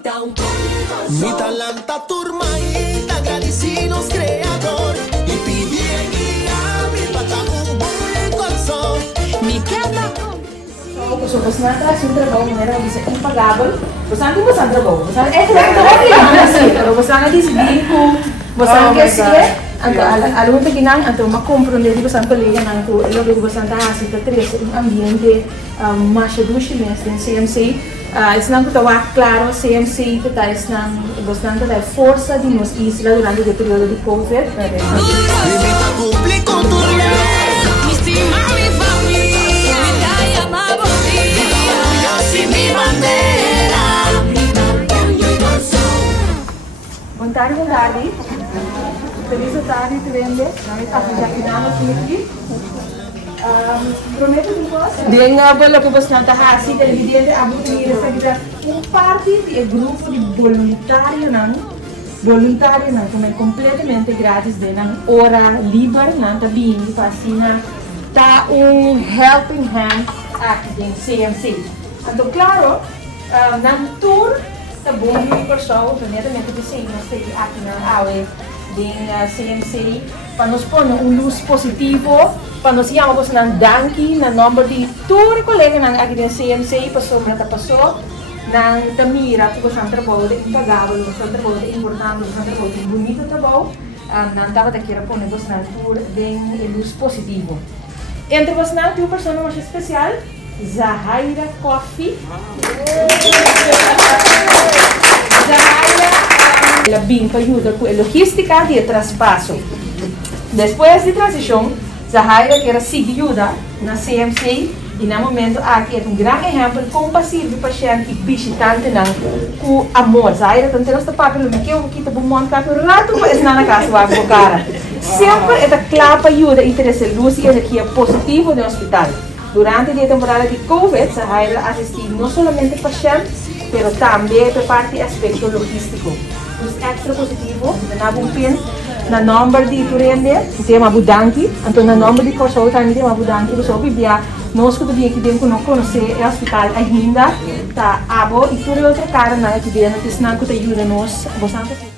Mi talanta turmai, tagalisinos creador. Y pidieron a mi pata un buen corazón. Mi cama. So, bus nata yung trabaho meron bisa impagável. Busan ko busan trabaho. Busan okay lang kasi. Pero busan natin si Biko. Busan kasi alam mo ginang anto makomprender di busan kolega nang to elo di busan ta hasi ta tres un ambiente masyadushe mes din CMC. It's nang kutawa claro CMC ito tayo nang busan ta tayo forza di nos isla durante il periodo di COVID. Limita público turno. Buntari. Feliz tarde, te vende. Ako já kinamot aqui. Prometo din po. Diyan nga ba lang po sa tahasi televidente abo tinira sa kita parte di grupo di voluntário não como é completamente grátis de não hora livre não tá bem fascina tá helping hand aqui em CMC. Então claro, nang tour sa buong pessoal, primeiramente de CMC aqui na AUE din CMC, panos po na luz positivo, panos iyang po sa ng danki na number di tour kolega ng aqui din CMC, paso na tapaso ng tamira po sa trabaho de impagável, sa trabaho de importante, sa trabaho de bonito trabaho, nang dapat akira po negos na tour din luz positivo. Entre was na two persona mas especial, Zahaira Coffee. Ela vem para ajudar com a logística de traspasso. Depois de transição, Zahaira quer seguir ajuda na CMC e no momento aqui é grande exemplo compassivo de paciente e visitante com amor. Zahaira tem esta papel que eu quito bom montar por rato mas na casa vai cara. Sempre é clara para ajuda interesse luz e aqui é positivo no hospital. Durante a temporada de COVID, Zahaira assistiu não somente pacientes, mas também para parte aspecto logístico. Os extra positivo, na bumpin, na number de turende, tema budanki, então na number de pessoa também tema budanki, pessoa bibia, nós que também aqui dentro não conhecer o hospital ainda, tá abo e tudo outra cara na aqui dentro, que senão que te ajuda nós, bastante.